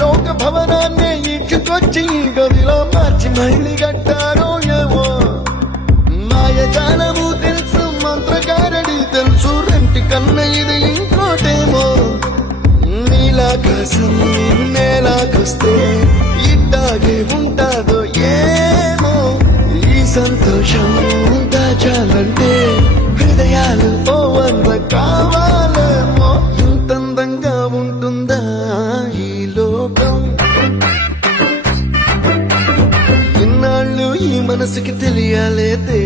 లోక భవనాన్ని ఇచ్చుకొచ్చి గదిలో మార్చి మళ్ళీ కట్టారో ఏమో మాయజాలము తెలుసు మంత్రగారడి తెలుసు రెంటి కన్న ఇది ఇంకోటేమో నీలాకాశం నేలాకొస్తే ఇట్టాగే ఉంటాదో ఏమో ఈ సంతోషం దాచాలంటే హృదయాలు ఓ వంద కావాలేమో ఇంతందంగా ఉంటుందా ఈ లోకం ఇన్నాళ్ళు ఈ మనసుకి తెలియాలేదే